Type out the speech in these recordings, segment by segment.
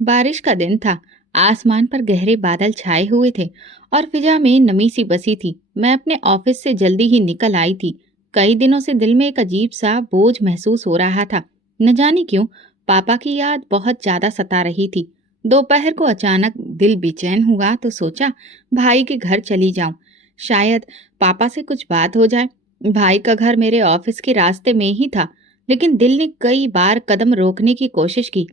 बारिश का दिन था। आसमान पर गहरे बादल छाए हुए थे और फिजा में नमी सी बसी थी। मैं अपने ऑफिस से जल्दी ही निकल आई थी। कई दिनों से दिल में एक अजीब सा बोझ महसूस हो रहा था। न जाने क्यों पापा की याद बहुत ज्यादा सता रही थी। दोपहर को अचानक दिल बेचैन हुआ तो सोचा भाई के घर चली जाऊं। शायद पापा से कुछ बात हो जाए। भाई का घर मेरे ऑफिस के रास्ते में ही था, लेकिन दिल ने कई बार कदम रोकने की कोशिश की।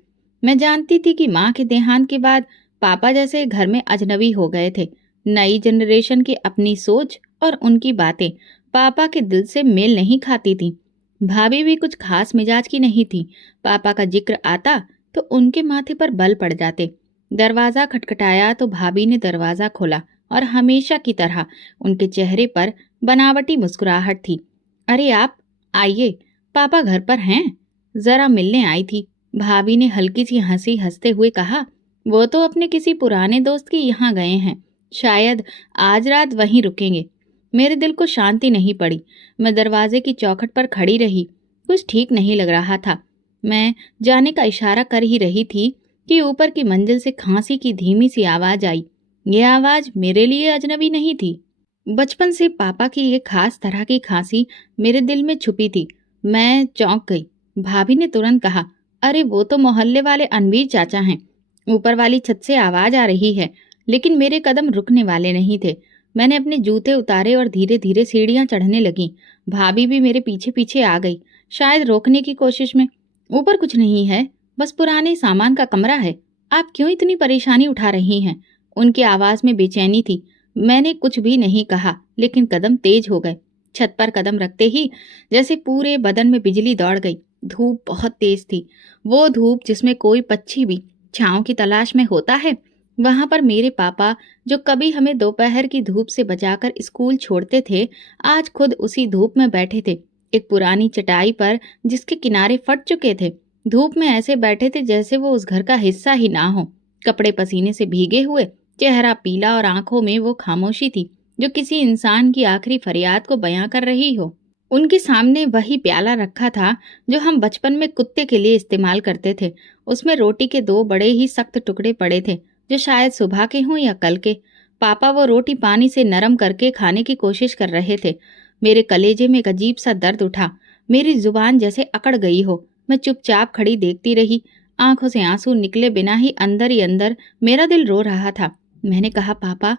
मैं जानती थी कि माँ के देहांत के बाद पापा जैसे घर में अजनबी हो गए थे। नई जनरेशन की अपनी सोच और उनकी बातें पापा के दिल से मेल नहीं खाती थी। भाभी भी कुछ खास मिजाज की नहीं थी। पापा का जिक्र आता तो उनके माथे पर बल पड़ जाते। दरवाजा खटखटाया तो भाभी ने दरवाजा खोला और हमेशा की तरह उनके चेहरे पर बनावटी मुस्कुराहट थी। अरे आप आइए, पापा घर पर हैं, जरा मिलने आई थी। भाभी ने हल्की सी हंसी हंसते हुए कहा, वो तो अपने किसी पुराने दोस्त के यहाँ गए हैं, शायद आज रात वहीं रुकेंगे। मेरे दिल को शांति नहीं पड़ी। मैं दरवाजे की चौखट पर खड़ी रही। कुछ ठीक नहीं लग रहा था। मैं जाने का इशारा कर ही रही थी कि ऊपर की मंजिल से खांसी की धीमी सी आवाज आई। यह आवाज मेरे लिए अजनबी नहीं थी। बचपन से पापा की एक खास तरह की खांसी मेरे दिल में छुपी थी। मैं चौंक गई। भाभी ने तुरंत कहा, अरे वो तो मोहल्ले वाले अनवीर चाचा हैं। ऊपर वाली छत से आवाज आ रही है। लेकिन मेरे कदम रुकने वाले नहीं थे। मैंने अपने जूते उतारे और धीरे धीरे सीढ़ियां चढ़ने लगी। भाभी भी मेरे पीछे पीछे आ गई, शायद रोकने की कोशिश में। ऊपर कुछ नहीं है, बस पुराने सामान का कमरा है। आप क्यों इतनी परेशानी उठा रही हैं? उनकी आवाज में बेचैनी थी। मैंने कुछ भी नहीं कहा, लेकिन कदम तेज हो गए। छत पर कदम रखते ही जैसे पूरे बदन में बिजली दौड़ गई। धूप बहुत तेज थी, वो धूप जिसमें कोई पक्षी भी छांव की तलाश में होता है। वहां पर मेरे पापा, जो कभी हमें दोपहर की धूप से बचाकर स्कूल छोड़ते थे, आज खुद उसी धूप में बैठे थे, एक पुरानी चटाई पर जिसके किनारे फट चुके थे। धूप में ऐसे बैठे थे जैसे वो उस घर का हिस्सा ही ना हो। कपड़े पसीने से भीगे हुए, चेहरा पीला और आंखों में वो खामोशी थी जो किसी इंसान की आखिरी फरियाद को बयां कर रही हो। उनके सामने वही प्याला रखा था जो हम बचपन में कुत्ते के लिए इस्तेमाल करते थे। उसमें रोटी के दो बड़े ही सख्त टुकड़े पड़े थे, जो शायद सुबह के हों या कल के। पापा वो रोटी पानी से नरम करके खाने की कोशिश कर रहे थे। मेरे कलेजे में एक अजीब सा दर्द उठा। मेरी जुबान जैसे अकड़ गई हो। मैं चुपचाप खड़ी देखती रही। आंखों से आंसू निकले बिना ही अंदर मेरा दिल रो रहा था। मैंने कहा, पापा।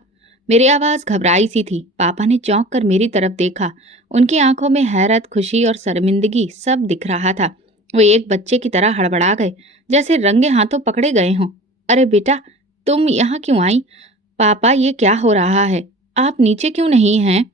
मेरी आवाज घबराई सी थी। पापा ने चौंक कर मेरी तरफ देखा। उनकी आंखों में हैरत, खुशी और शर्मिंदगी सब दिख रहा था। वो एक बच्चे की तरह हड़बड़ा गए, जैसे रंगे हाथों पकड़े गए हों। अरे बेटा, तुम यहाँ क्यों आई? पापा, ये क्या हो रहा है? आप नीचे क्यों नहीं हैं?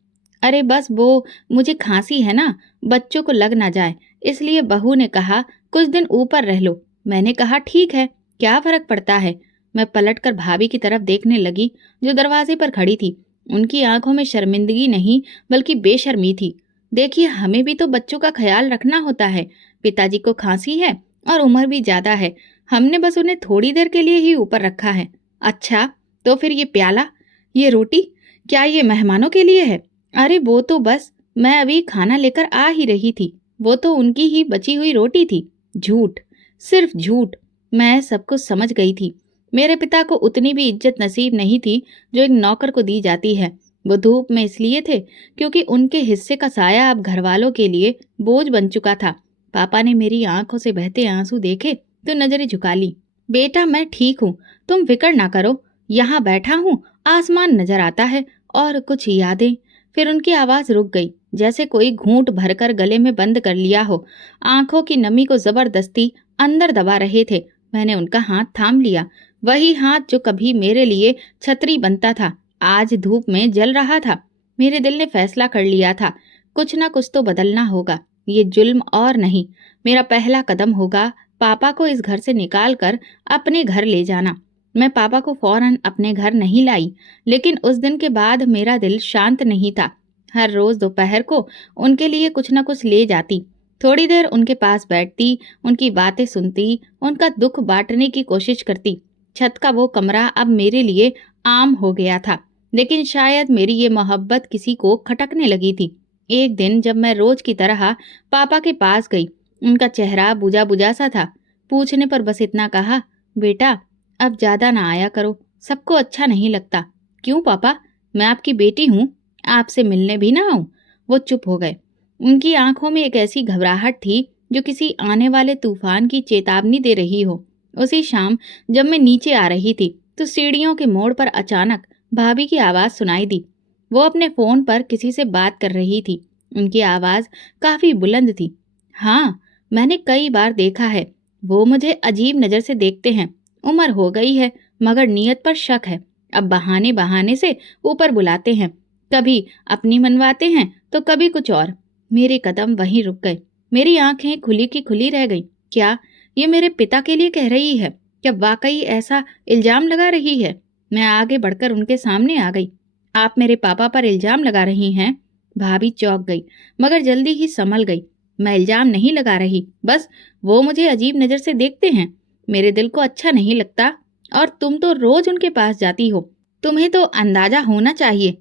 अरे बस वो, मुझे खांसी है ना, बच्चों को लग ना जाए, इसलिए बहू ने कहा कुछ दिन ऊपर रह लो। मैंने कहा ठीक है, क्या फर्क पड़ता है। मैं पलटकर भाभी की तरफ देखने लगी, जो दरवाजे पर खड़ी थी। उनकी आंखों में शर्मिंदगी नहीं, बल्कि बेशर्मी थी। देखिए, हमें भी तो बच्चों का ख्याल रखना होता है। पिताजी को खांसी है और उम्र भी ज्यादा है। हमने बस उन्हें थोड़ी देर के लिए ही ऊपर रखा है। अच्छा, तो फिर ये प्याला, ये रोटी, क्या ये मेहमानों के लिए है? अरे वो तो बस मैं अभी खाना लेकर आ ही रही थी। वो तो उनकी ही बची हुई रोटी थी। झूठ, सिर्फ झूठ। मैं सब कुछ समझ गई थी। मेरे पिता को उतनी भी इज्जत नसीब नहीं थी जो एक नौकर को दी जाती है। वो धूप में इसलिए थे क्योंकि उनके हिस्से का साया अब घर वालों के लिए बोझ बन चुका था। पापा ने मेरी आंखों से बहते आंसू देखे तो नजरें झुका ली। बेटा, मैं ठीक हूँ, तुम फिक्र ना करो। यहाँ बैठा हूँ, आसमान नजर आता है और कुछ यादें। फिर उनकी आवाज रुक गई, जैसे कोई घूंट भरकर गले में बंद कर लिया हो। आंखों की नमी को जबरदस्ती अंदर दबा रहे थे। मैंने उनका हाथ थाम लिया, वही हाथ जो कभी मेरे लिए छतरी बनता था, आज धूप में जल रहा था। मेरे दिल ने फैसला कर लिया था, कुछ ना कुछ तो बदलना होगा। ये जुल्म और नहीं, मेरा पहला कदम होगा पापा को इस घर से निकाल कर अपने घर ले जाना। मैं पापा को फौरन अपने घर नहीं लाई, लेकिन उस दिन के बाद मेरा दिल शांत नहीं था। हर रोज दोपहर को उनके लिए कुछ न कुछ ले जाती, थोड़ी देर उनके पास बैठती, उनकी बातें सुनती, उनका दुख बांटने की कोशिश करती। छत का वो कमरा अब मेरे लिए आम हो गया था, लेकिन शायद मेरी ये मोहब्बत किसी को खटकने लगी थी। एक दिन जब मैं रोज की तरह पापा के पास गई, उनका चेहरा बुझा बुझा सा था। पूछने पर बस इतना कहा, बेटा अब ज्यादा ना आया करो, सबको अच्छा नहीं लगता। क्यों पापा, मैं आपकी बेटी हूँ, आपसे मिलने भी ना आऊं? वो चुप हो गए। उनकी आंखों में एक ऐसी घबराहट थी जो किसी आने वाले तूफान की चेतावनी दे रही हो। उसी शाम जब मैं नीचे आ रही थी तो सीढ़ियों के मोड़ पर अचानक भाभी की आवाज सुनाई दी। वो अपने फोन पर किसी से बात कर रही थी। उनकी आवाज काफी बुलंद थी। हाँ, मैंने कई बार देखा है, वो मुझे अजीब नजर से देखते हैं। उम्र हो गई है मगर नीयत पर शक है। अब बहाने बहाने से ऊपर बुलाते हैं, कभी अपनी मनवाते हैं तो कभी कुछ और। मेरे कदम वहीं रुक गए, मेरी आंखें खुली की खुली रह गईं। क्या ये मेरे पिता के लिए कह रही है? क्या वाकई ऐसा इल्जाम लगा रही है? मैं आगे बढ़कर उनके सामने आ गई। आप मेरे पापा पर इल्जाम लगा रही हैं? भाभी चौंक गई मगर जल्दी ही संभल गई। मैं इल्जाम नहीं लगा रही, बस वो मुझे अजीब नजर से देखते हैं। मेरे दिल को अच्छा नहीं लगता। और तुम तो रोज उनके पास जाती हो, तुम्हें तो अंदाजा होना चाहिए।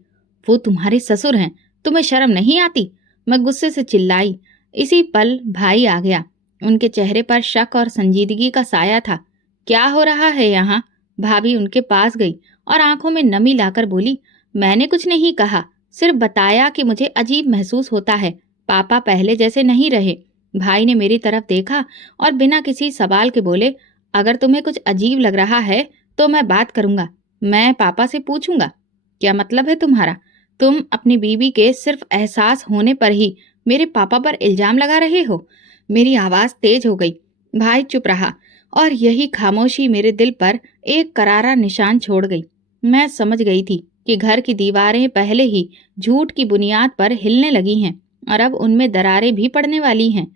वो तुम्हारे ससुर हैं, तुम्हें शर्म नहीं आती? मैं गुस्से से चिल्लाई। इसी पल भाई आ गया। उनके चेहरे पर शक और संजीदगी का साया था। क्या हो रहा है यहाँ? भाभी उनके पास गई और आंखों में नमी लाकर बोली, मैंने कुछ नहीं कहा, सिर्फ बताया कि मुझे अजीब महसूस होता है। पापा पहले जैसे नहीं रहे। भाई ने मेरी तरफ देखा और बिना किसी सवाल के बोले, अगर तुम्हें कुछ अजीब लग रहा है तो मैं बात करूंगा, मैं पापा से पूछूंगा। क्या मतलब है तुम्हारा? तुम अपनी बीवी के सिर्फ एहसास होने पर ही मेरे पापा पर इल्जाम लगा रहे हो? मेरी आवाज तेज हो गई। भाई चुप रहा और यही खामोशी मेरे दिल पर एक करारा निशान छोड़ गई। मैं समझ गई थी कि घर की दीवारें पहले ही झूठ की बुनियाद पर हिलने लगी हैं और अब उनमें दरारें भी पड़ने वाली हैं।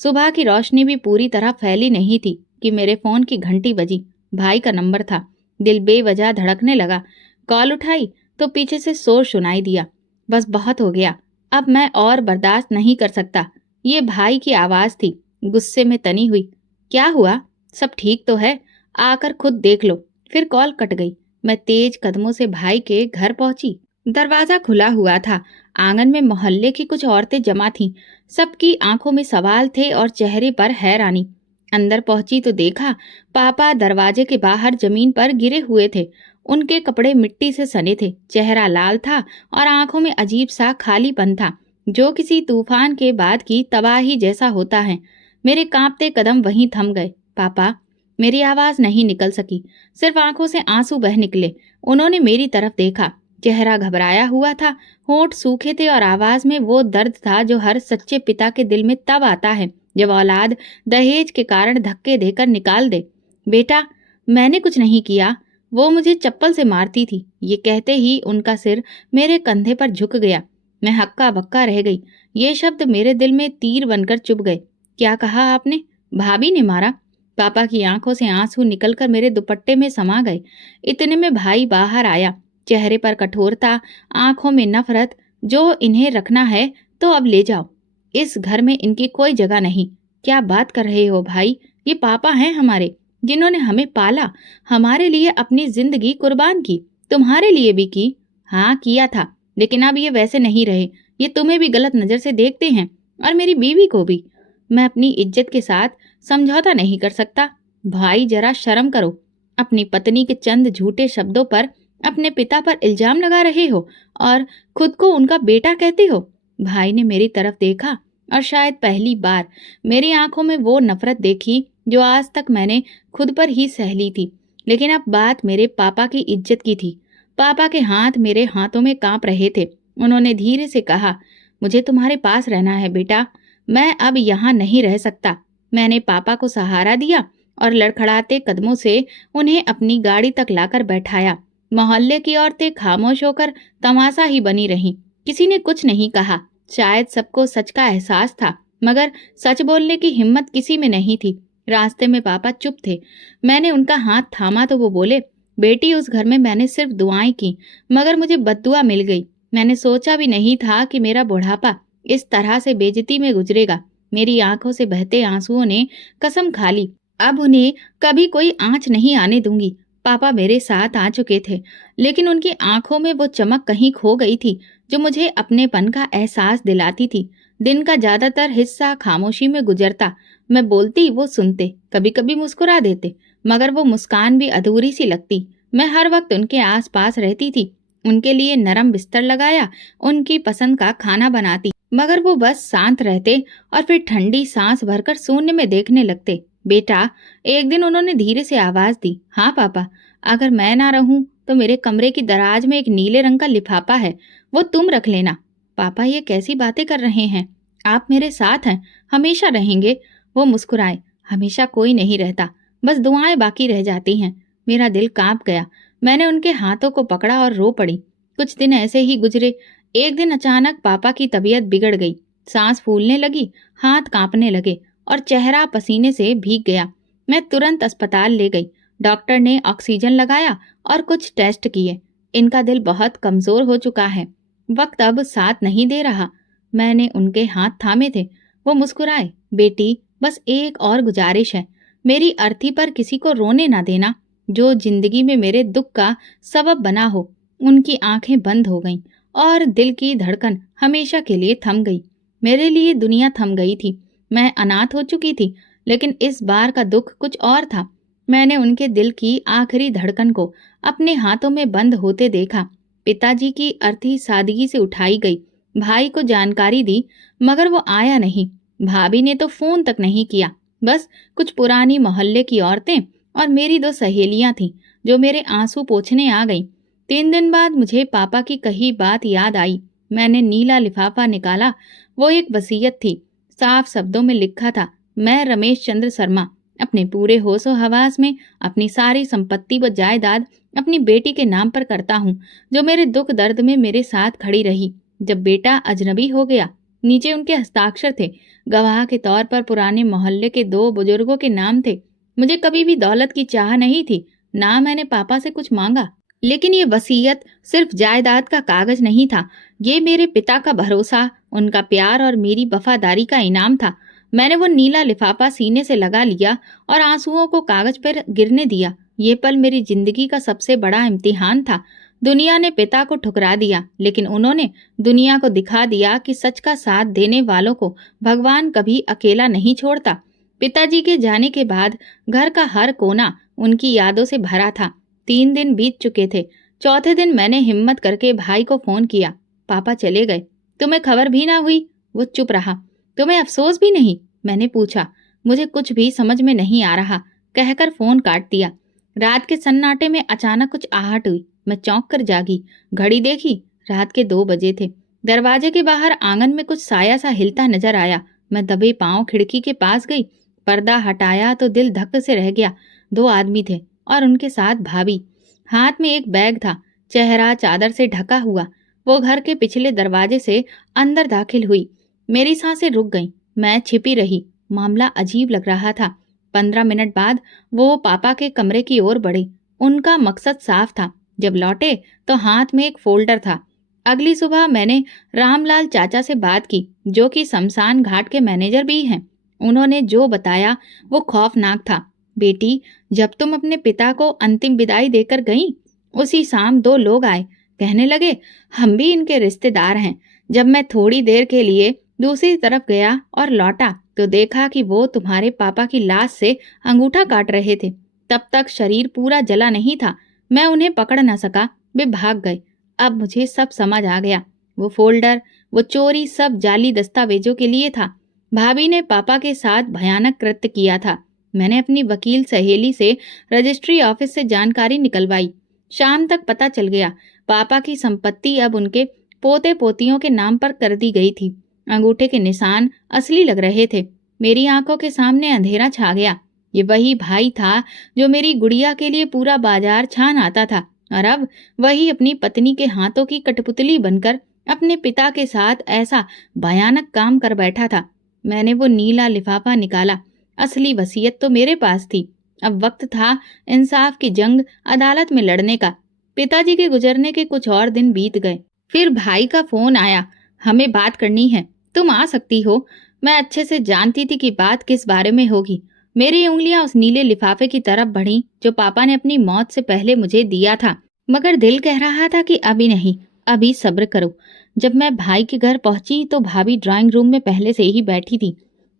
सुबह की रोशनी भी पूरी तरह फैली नहीं थी कि मेरे फोन की घंटी बजी। भाई का नंबर था। दिल बेवजह धड़कने लगा। कॉल उठाई तो पीछे से शोर सुनाई दिया। बस बहुत हो गया, अब मैं और बर्दाश्त नहीं कर सकता। ये भाई की आवाज थी, गुस्से में तनी हुई। क्या हुआ? सब ठीक तो है? आकर खुद देख लो। फिर कॉल कट गई। मैं तेज कदमों से भाई के घर पहुंची। दरवाजा खुला हुआ था। आंगन में मोहल्ले की कुछ औरतें जमा थीं। सबकी आंखों में सवाल थे और चेहरे पर हैरानी। अंदर पहुंची तो देखा पापा दरवाजे के बाहर जमीन पर गिरे हुए थे। उनके कपड़े मिट्टी से सने थे, चेहरा लाल था और आंखों में अजीब सा खालीपन था, जो किसी तूफान के बाद की तबाही जैसा होता है। मेरे कांपते कदम वहीं थम गए। पापा, मेरी आवाज नहीं निकल सकी, सिर्फ आंखों से आंसू बह निकले। उन्होंने मेरी तरफ देखा। चेहरा घबराया हुआ था, होंठ सूखे थे और आवाज में वो दर्द था जो हर सच्चे पिता के दिल में तब आता है जब औलाद दहेज के कारण धक्के देकर निकाल दे। बेटा, मैंने कुछ नहीं किया, वो मुझे चप्पल से मारती थी। ये कहते ही उनका सिर मेरे कंधे पर झुक गया। मैं हक्का बक्का रह गई। ये शब्द मेरे दिल में तीर बनकर चुभ गए। क्या कहा आपने? भाभी ने मारा? पापा की आंखों से आंसू निकलकर मेरे दुपट्टे में समा गए। इतने में भाई बाहर आया, चेहरे पर कठोरता, आंखों में नफरत। जो इन्हें रखना है तो अब ले जाओ, इस घर में इनकी कोई जगह नहीं। क्या बात कर रहे हो भाई? ये पापा हैं हमारे, जिन्होंने हमें पाला, हमारे लिए अपनी जिंदगी कुर्बान की, तुम्हारे लिए भी की। हाँ किया था, लेकिन अब ये वैसे नहीं रहे। ये तुम्हें भी गलत नजर से देखते हैं और मेरी बीवी को भी। मैं अपनी इज्जत के साथ समझौता नहीं कर सकता। भाई जरा शर्म करो। अपनी पत्नी के चंद झूठे शब्दों पर अपने पिता पर इल्जाम लगा रहे हो और खुद को उनका बेटा कहते हो। भाई ने मेरी तरफ देखा और शायद पहली बार मेरी आंखों में वो नफरत देखी जो आज तक मैंने खुद पर ही सह ली थी। लेकिन अब बात मेरे पापा की इज्जत की थी। पापा के हाथ मेरे हाथों में कांप रहे थे। उन्होंने धीरे से कहा, मुझे तुम्हारे पास रहना है बेटा, मैं अब यहाँ नहीं रह सकता। मैंने पापा को सहारा दिया और लड़खड़ाते कदमों से उन्हें अपनी गाड़ी तक लाकर बैठाया। मोहल्ले की औरतें खामोश होकर तमाशा ही बनी रहीं। किसी ने कुछ नहीं कहा। शायद सबको सच का एहसास था, मगर सच बोलने की हिम्मत किसी में नहीं थी। रास्ते में पापा चुप थे। मैंने उनका हाथ थामा तो वो बोले, बेटी, उस घर में मैंने सिर्फ दुआएं की, मगर मुझे बद्दुआ मिल गई। मैंने सोचा भी नहीं था कि मेरा बुढ़ापा इस तरह से बेइज्जती में गुजरेगा। मेरी आंखों से बहते आंसुओं ने कसम खा ली, अब उन्हें कभी कोई आंच नहीं आने दूंगी। पापा मेरे साथ आ चुके थे, लेकिन उनकी आंखों में वो चमक कहीं खो गई थी जो मुझे अपनेपन का एहसास दिलाती थी। दिन का ज्यादातर हिस्सा खामोशी में गुजरता। मैं बोलती, वो सुनते, कभी कभी मुस्कुरा देते, मगर वो मुस्कान भी अधूरी सी लगती। मैं हर वक्त उनके आसपास रहती थी, उनके लिए नरम बिस्तर लगाया, उनकी पसंद का खाना बनाती, मगर वो बस शांत रहते और फिर ठंडी सांस भरकर शून्य में देखने लगते। बेटा, एक दिन उन्होंने धीरे से आवाज दी, हाँ पापा, अगर मैं ना रहूं तो मेरे कमरे की दराज में एक नीले रंग का लिफाफा है, वो तुम रख लेना। पापा, ये कैसी बातें कर रहे हैं? आप मेरे साथ हैं, हमेशा रहेंगे। वो मुस्कुराए, हमेशा कोई नहीं रहता, बस दुआएं बाकी रह जाती हैं। मेरा दिल कांप गया। मैंने उनके हाथों को पकड़ा और रो पड़ी। कुछ दिन ऐसे ही गुजरे। एक दिन अचानक पापा की तबीयत बिगड़ गई। सांस फूलने लगी, हाथ कांपने लगे और चेहरा पसीने से भीग गया। मैं तुरंत अस्पताल ले गई। डॉक्टर ने ऑक्सीजन लगाया और कुछ टेस्ट किए। इनका दिल बहुत कमजोर हो चुका है, वक्त अब साथ नहीं दे रहा। मैंने उनके हाथ थामे थे। वो मुस्कुराए, बेटी, बस एक और गुजारिश है, मेरी अर्थी पर किसी को रोने ना देना, जो जिंदगी में मेरे दुख का सबब बना हो। उनकी आंखें बंद हो गईं और दिल की धड़कन हमेशा के लिए थम गई। मेरे लिए दुनिया थम गई थी। मैं अनाथ हो चुकी थी, लेकिन इस बार का दुख कुछ और था। मैंने उनके दिल की आखिरी धड़कन को अपने हाथों में बंद होते देखा। पिताजी की अर्थी सादगी से उठाई गई। भाई को जानकारी दी, मगर वो आया नहीं। भाभी ने तो फोन तक नहीं किया। बस कुछ पुरानी मोहल्ले की औरतें और मेरी 2 सहेलियां थीं, जो मेरे आंसू पोंछने आ गईं। 3 दिन बाद मुझे पापा की कही बात याद आई। मैंने नीला लिफाफा निकाला। वो एक वसीयत थी। साफ शब्दों में लिखा था, मैं रमेश चंद्र शर्मा अपने पूरे होशो हवास में अपनी सारी संपत्ति व जायदाद अपनी बेटी के नाम पर करता हूँ, जो मेरे दुख दर्द में मेरे साथ खड़ी रही जब बेटा अजनबी हो गया। नीचे उनके हस्ताक्षर थे। गवाह के तौर पर पुराने मोहल्ले के 2 बुजुर्गों के नाम थे। मुझे कभी भी दौलत की चाह नहीं थी, ना मैंने पापा से कुछ मांगा। लेकिन ये वसीयत सिर्फ जायदाद का कागज नहीं था, ये मेरे पिता का भरोसा, उनका प्यार और मेरी वफादारी का इनाम था। मैंने वो नीला लिफाफा सीने से लगा लिया और आंसुओं को कागज पर गिरने दिया। ये पल मेरी जिंदगी का सबसे बड़ा इम्तिहान था। दुनिया ने पिता को ठुकरा दिया, लेकिन उन्होंने दुनिया को दिखा दिया कि सच का साथ देने वालों को भगवान कभी अकेला नहीं छोड़ता। पिताजी के जाने के बाद घर का हर कोना उनकी यादों से भरा था। 3 दिन बीत चुके थे। चौथे दिन मैंने हिम्मत करके भाई को फोन किया, पापा चले गए, तुम्हें खबर भी ना हुई? वो चुप रहा। तुम्हें अफसोस भी नहीं? मैंने पूछा। मुझे कुछ भी समझ में नहीं आ रहा, कहकर फोन काट दिया। रात के सन्नाटे में अचानक कुछ आहट हुई। मैं चौंक कर जागी, घड़ी देखी, रात के 2 बजे थे। दरवाजे के बाहर आंगन में कुछ साया सा हिलता नजर आया। मैं दबे पांव खिड़की के पास गई। पर्दा हटाया तो दिल धक से रह गया। 2 आदमी थे और उनके साथ भाभी। हाथ में एक बैग था, चेहरा चादर से ढका हुआ। वो घर के पिछले दरवाजे से अंदर दाखिल हुई। मेरी सांसें रुक गईं। मैं छिपी रही। मामला अजीब लग रहा था। 15 मिनट बाद वो पापा के कमरे की ओर बढ़े। उनका मकसद साफ था। जब लौटे तो हाथ में एक फोल्डर था। अगली सुबह मैंने रामलाल चाचा से बात की, जो कि शमशान घाट के मैनेजर भी हैं। उन्होंने जो बताया वो खौफनाक था। बेटी, जब तुम अपने पिता को अंतिम विदाई देकर गईं, उसी शाम 2 लोग आए। कहने लगे, हम भी इनके रिश्तेदार हैं। जब मैं थोड़ी देर के लिए दूसरी तरफ गया और लौटा तो देखा कि वो तुम्हारे पापा की लाश से अंगूठा काट रहे थे। तब तक शरीर पूरा जला नहीं था। मैं उन्हें पकड़ न सका, वे भाग गए। अब मुझे सब समझ आ गया। वो फोल्डर, वो चोरी, सब जाली दस्तावेजों के लिए था। भाभी ने पापा के साथ भयानक कृत्य किया था। मैंने अपनी वकील सहेली से रजिस्ट्री ऑफिस से जानकारी निकलवाई। शाम तक पता चल गया, पापा की संपत्ति अब उनके पोते पोतियों के नाम पर कर दी गई थी। अंगूठे के निशान असली लग रहे थे। मेरी आंखों के सामने अंधेरा छा गया। ये वही भाई था जो मेरी गुड़िया के लिए पूरा बाजार छान आता था, और अब वही अपनी पत्नी के हाथों की कठपुतली बनकर अपने पिता के साथ ऐसा भयानक काम कर बैठा था। मैंने वो नीला लिफाफा निकाला। असली वसीयत तो मेरे पास थी। अब वक्त था इंसाफ की जंग अदालत में लड़ने का। पिताजी के गुजरने के कुछ और दिन बीत गए। फिर भाई का फोन आया, हमें बात करनी है, तुम आ सकती हो। मैं अच्छे से जानती थी कि बात किस बारे में होगी। मेरी उंगलियां उस नीले लिफाफे की तरफ बढ़ीं जो पापा ने अपनी मौत से पहले मुझे दिया था, मगर दिल कह रहा था कि अभी नहीं, अभी सब्र करो। जब मैं भाई के घर पहुंची तो भाभी ड्राइंग रूम में पहले से ही बैठी थी।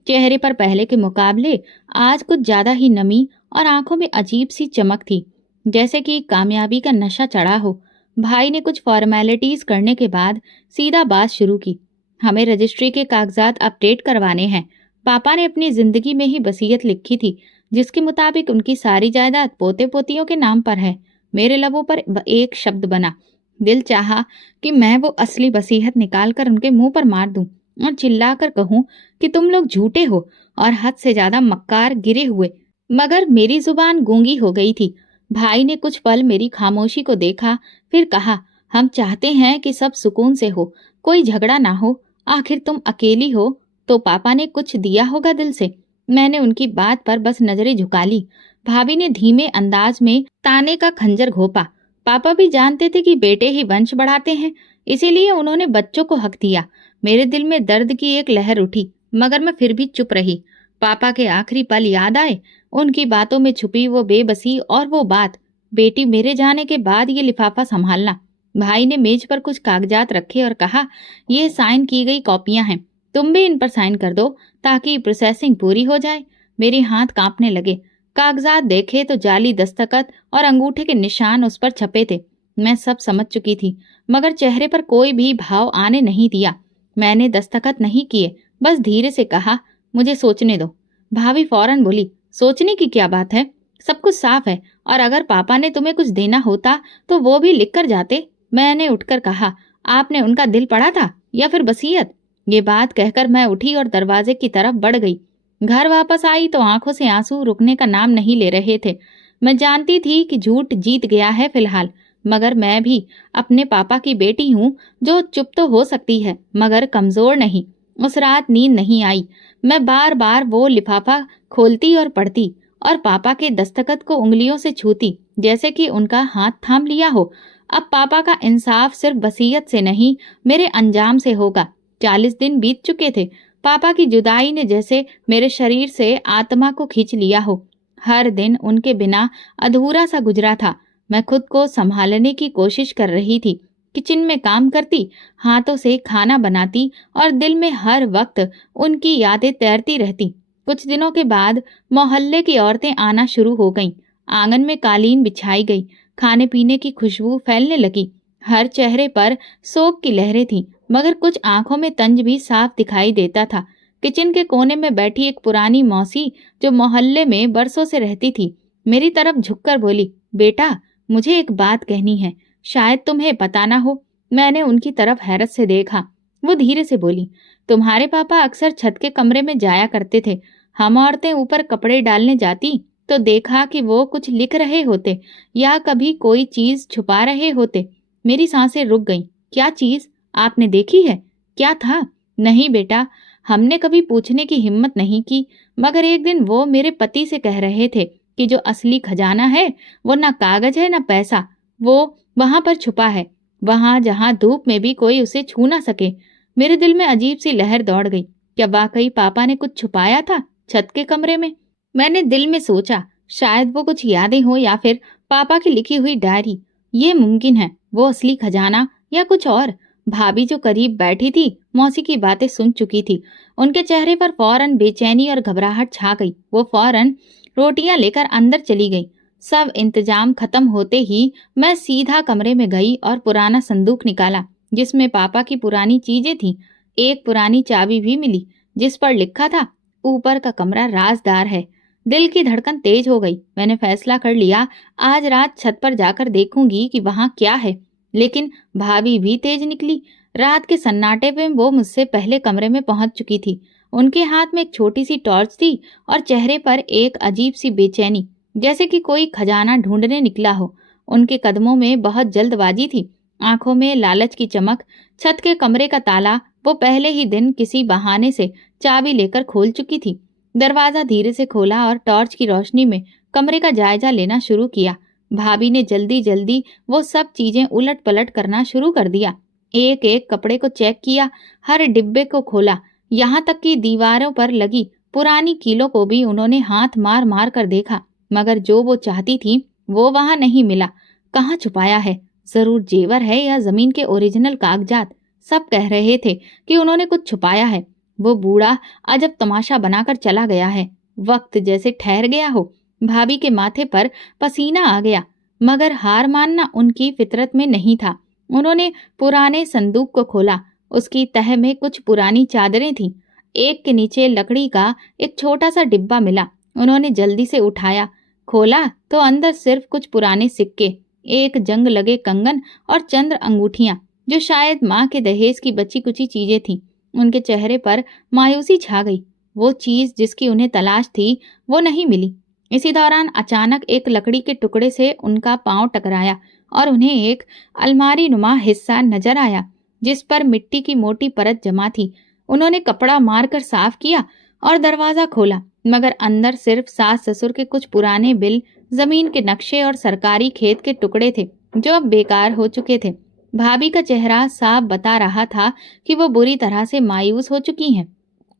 चेहरे पर पहले के मुकाबले आज कुछ ज्यादा ही नमी और आंखों में अजीब सी चमक थी, जैसे कि कामयाबी का नशा चढ़ा हो। भाई ने कुछ फॉर्मेलिटीज करने के बाद सीधा बात शुरू की। हमें रजिस्ट्री के कागजात अपडेट करवाने हैं। पापा ने अपनी जिंदगी में ही वसीयत लिखी थी, जिसके मुताबिक उनकी सारी जायदाद पोते पोतियों के नाम पर है। मेरे लबों पर एक शब्द बना। दिल चाहा कि मैं वो असली वसीयत निकाल कर उनके मुंह पर मार दूं और चिल्लाकर कहूं कि तुम लोग झूठे हो और हद से ज्यादा मक्कार गिरे हुए। मगर मेरी जुबान गूंगी हो गई थी। भाई ने कुछ पल मेरी खामोशी को देखा, फिर कहा, हम चाहते हैं कि सब सुकून से हो, कोई झगड़ा ना हो। आखिर तुम अकेली हो तो पापा ने कुछ दिया होगा दिल से। मैंने उनकी बात पर बस नजरें झुका ली। भाभी ने धीमे अंदाज में ताने का खंजर घोंपा। पापा भी जानते थे कि बेटे ही वंश बढ़ाते हैं, इसीलिए उन्होंने बच्चों को हक दिया। मेरे दिल में दर्द की एक लहर उठी, मगर मैं फिर भी चुप रही। पापा के आखिरी पल याद आए, उनकी बातों में छुपी वो बेबसी और वो बात, बेटी मेरे जाने के बाद ये लिफाफा संभालना। भाई ने मेज पर कुछ कागजात रखे और कहा, ये साइन की गई कॉपियां हैं, तुम भी इन पर साइन कर दो ताकि प्रोसेसिंग पूरी हो जाए। मेरे हाथ कांपने लगे। कागजात देखे तो जाली दस्तखत और अंगूठे के निशान उस पर छपे थे। मैं सब समझ चुकी थी, मगर चेहरे पर कोई भी भाव आने नहीं दिया। मैंने दस्तखत नहीं किए, बस धीरे से कहा, मुझे सोचने दो। भाभी फौरन बोली, सोचने की क्या बात है, सब कुछ साफ है, और अगर पापा ने तुम्हें कुछ देना होता तो वो भी लिख कर जाते। मैंने उठकर कहा, आपने उनका दिल पढ़ा था या फिर वसीयत? ये बात कहकर मैं उठी और दरवाजे की तरफ बढ़ गई। घर वापस आई तो आंखों से आंसू रुकने का नाम नहीं ले रहे थे। मैं जानती थी कि झूठ जीत गया है फिलहाल, मगर मैं भी अपने पापा की बेटी हूँ, जो चुप तो हो सकती है मगर कमजोर नहीं। उस रात नींद नहीं आई। मैं बार बार वो लिफाफा खोलती और पढ़ती, और पापा के दस्तखत को उंगलियों से छूती, जैसे कि उनका हाथ थाम लिया हो। अब पापा का इंसाफ सिर्फ वसीयत से नहीं, मेरे अंजाम से होगा। 40 दिन बीत चुके थे। पापा की जुदाई ने जैसे मेरे शरीर से आत्मा को खींच लिया हो। हर दिन उनके बिना अधूरा सा गुजरा था। मैं खुद को संभालने की कोशिश कर रही थी। किचन में काम करती, हाथों से खाना बनाती, और दिल में हर वक्त उनकी यादें तैरती रहती। कुछ दिनों के बाद मोहल्ले की औरतें आना शुरू हो गईं। आंगन में कालीन बिछाई गई। खाने पीने की खुशबू फैलने लगी। हर चेहरे पर शोक की लहरें थीं, मगर कुछ आंखों में तंज भी साफ दिखाई देता था। किचन के कोने में बैठी एक पुरानी मौसी, जो मोहल्ले में बरसों से रहती थी, मेरी तरफ झुककर बोली, बेटा, मुझे एक बात कहनी है, शायद तुम्हें पता ना हो। मैंने उनकी तरफ हैरत से देखा। वो धीरे से बोली, तुम्हारे पापा अक्सर छत के कमरे में जाया करते थे। हम औरतें ऊपर कपड़े डालने जाती तो देखा कि वो कुछ लिख रहे होते या कभी कोई चीज छुपा रहे होते। मेरी सांसें रुक गईं। क्या चीज? आपने देखी है? क्या था? नहीं बेटा, हमने कभी पूछने की हिम्मत नहीं की, मगर एक दिन वो मेरे पति से कह रहे थे कि जो असली खजाना है वो ना कागज है ना पैसा, वो वहां पर छुपा है, वहां जहां धूप में भी कोई उसे छू ना सके। मेरे दिल में अजीब सी लहर दौड़ गई। क्या वाकई पापा ने कुछ छुपाया था छत के कमरे में? मैंने दिल में सोचा, शायद वो कुछ यादें हो या फिर पापा की लिखी हुई डायरी। ये मुमकिन है, वो असली खजाना या कुछ और। भाभी जो करीब बैठी थी, मौसी की बातें सुन चुकी थी। उनके चेहरे पर फौरन बेचैनी और घबराहट छा गई। वो फौरन रोटियां लेकर अंदर चली गई। सब इंतजाम खत्म होते ही मैं सीधा कमरे में गई और पुराना संदूक निकाला, जिसमें पापा की पुरानी चीजें थीं। एक पुरानी चाबी भी मिली, जिस पर लिखा था, ऊपर का कमरा राजदार है। दिल की धड़कन तेज हो गई। मैंने फैसला कर लिया, आज रात छत पर जाकर देखूंगी कि वहां क्या है। लेकिन भाभी भी तेज निकली। रात के सन्नाटे में वो मुझसे पहले कमरे में पहुंच चुकी थी। उनके हाथ में एक छोटी सी टॉर्च थी और चेहरे पर एक अजीब सी बेचैनी, जैसे कि कोई खजाना ढूंढने निकला हो। उनके कदमों में बहुत जल्दबाजी थी, आंखों में लालच की चमक। छत के कमरे का ताला वो पहले ही दिन किसी बहाने से चाबी लेकर खोल चुकी थी। दरवाजा धीरे से खोला और टॉर्च की रोशनी में कमरे का जायजा लेना शुरू किया। भाभी ने जल्दी जल्दी वो सब चीजें उलट पलट करना शुरू कर दिया। एक एक कपड़े को चेक किया, हर डिब्बे को खोला, यहाँ तक कि दीवारों पर लगी पुरानी कीलों को भी उन्होंने हाथ मार मार कर देखा, मगर जो वो चाहती थी वो वहां नहीं मिला। कहाँ छुपाया है? जरूर जेवर है या जमीन के ओरिजिनल कागजात। सब कह रहे थे कि उन्होंने कुछ छुपाया है। वो बूढ़ा अजब तमाशा बनाकर चला गया है। वक्त जैसे ठहर गया हो। भाभी के माथे पर पसीना आ गया, मगर हार मानना उनकी फितरत में नहीं था। उन्होंने पुराने संदूक को खोला। उसकी तह में कुछ पुरानी चादरें थीं। एक के नीचे लकड़ी का एक छोटा सा डिब्बा मिला। उन्होंने जल्दी से उठाया, खोला तो अंदर सिर्फ कुछ पुराने सिक्के, एक जंग लगे कंगन और चंद्र अंगूठियां, जो शायद माँ के दहेज की बची कुची चीजें थीं। उनके चेहरे पर मायूसी छा गई। वो चीज जिसकी उन्हें तलाश थी, वो नहीं मिली। इसी दौरान अचानक एक लकड़ी के टुकड़े से उनका पांव टकराया और उन्हें एक अलमारी नुमा हिस्सा नजर आया, जिस पर मिट्टी की मोटी परत जमा थी। उन्होंने कपड़ा मारकर साफ किया और दरवाजा खोला, मगर अंदर सिर्फ सास ससुर के कुछ पुराने बिल, जमीन के नक्शे और सरकारी खेत के टुकड़े थे, जो अब बेकार हो चुके थे। भाभी का चेहरा साफ बता रहा था कि वो बुरी तरह से मायूस हो चुकी हैं।